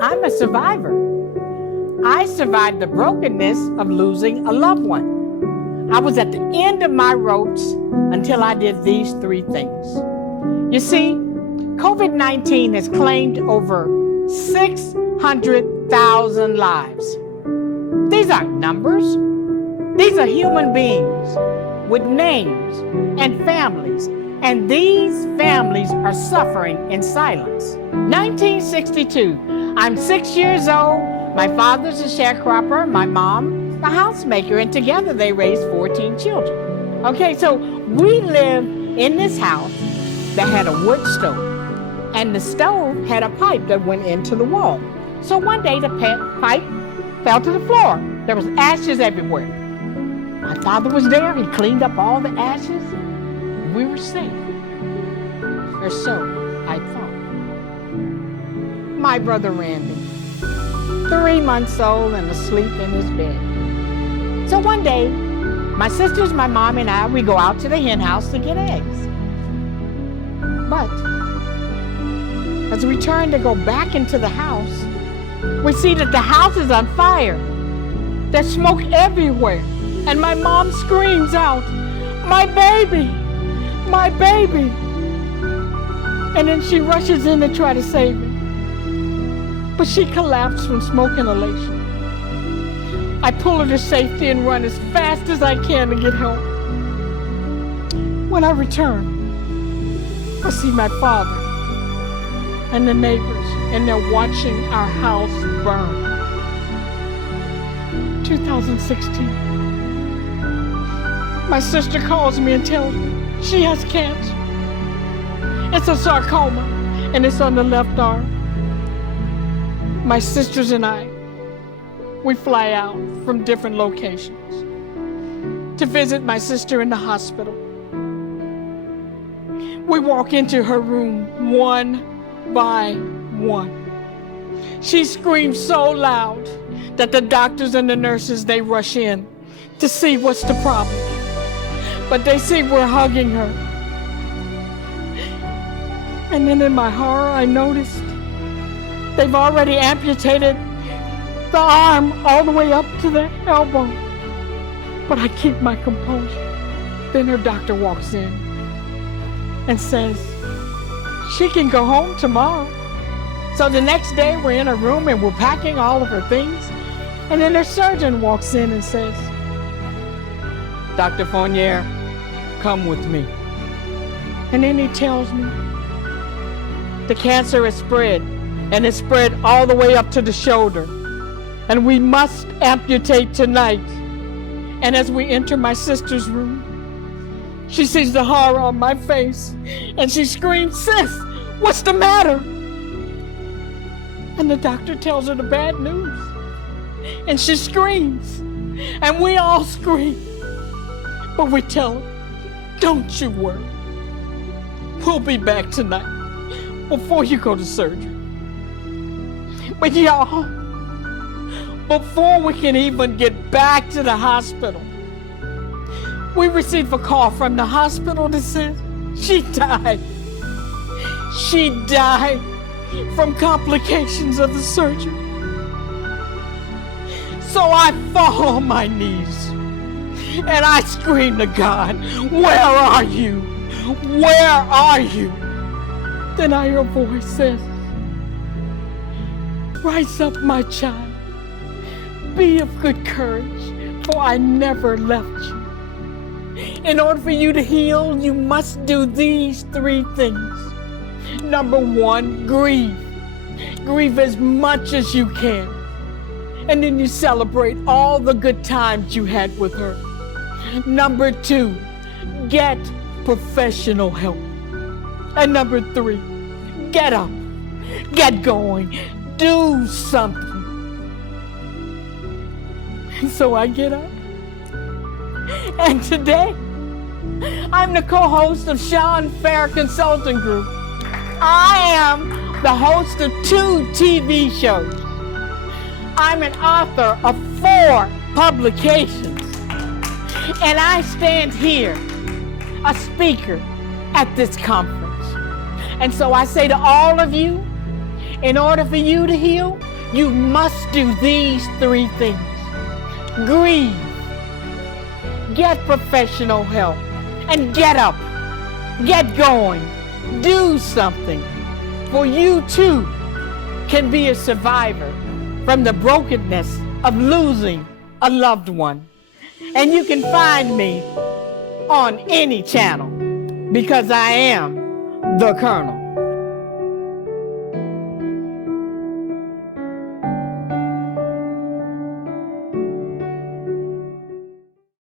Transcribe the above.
I'm a survivor. I survived the brokenness of losing a loved one. I was at the end of my ropes until I did these three things. You see, COVID-19 has claimed over 600,000 lives. These aren't numbers. These are human beings with names and families, and these families are suffering in silence. 1962, I'm 6 years old. My father's a sharecropper, my mom a housemaker, and together they raised 14 children. Okay, so we lived in this house that had a wood stove, and the stove had a pipe that went into the wall. So one day the pipe fell to the floor. There was ashes everywhere. My father was there. He cleaned up all the ashes. We were safe. Or so I thought. My brother Randy, 3 months old and asleep in his bed. So one day, my sisters, my mom, and I, we go out to the hen house to get eggs. But as we turn to go back into the house, we see that the house is on fire. There's smoke everywhere. And my mom screams out, "My baby! My baby!" And then she rushes in to try to save him. But she collapsed from smoke inhalation. I pull her to safety and run as fast as I can to get help. When I return, I see my father and the neighbors, and they're watching our house burn. 2016. My sister calls me and tells me she has cancer. It's a sarcoma, and it's on the left arm. My sisters and I, we fly out from different locations to visit my sister in the hospital. We walk into her room one by one. She screams so loud that the doctors and the nurses, they rush in to see what's the problem. But they see we're hugging her. And then in my horror, I noticed they've already amputated the arm all the way up to the elbow. But I keep my composure. Then her doctor walks in and says, she can go home tomorrow. So the next day we're in her room and we're packing all of her things. And then her surgeon walks in and says, "Dr. Fournier, come with me." And then he tells me the cancer is spread, and it's spread all the way up to the shoulder. And we must amputate tonight. And as we enter my sister's room, she sees the horror on my face, and she screams, "Sis, what's the matter?" And the doctor tells her the bad news. And she screams, and we all scream. But we tell her, "Don't you worry. We'll be back tonight before you go to surgery." But y'all, before we can even get back to the hospital, we receive a call from the hospital that says she died. She died from complications of the surgery. So I fall on my knees and I scream to God, "Where are you? Where are you?" Then I hear a voice says, "Rise up, my child. Be of good courage, for I never left you." In order for you to heal, you must do these three things. Number one, grieve. Grieve as much as you can. And then you celebrate all the good times you had with her. Number two, get professional help. And number three, get up, get going, do something. And so I get up. And today, I'm the co-host of Sean Fair Consulting Group. I am the host of 2 TV shows. I'm an author of 4 publications. And I stand here, a speaker at this conference. And so I say to all of you, in order for you to heal, You must do these 3 things. Grieve, get professional help, and get up, get going, do something. For you too can be a survivor from the brokenness of losing a loved one. And you can find me on any channel because I am the Colonel.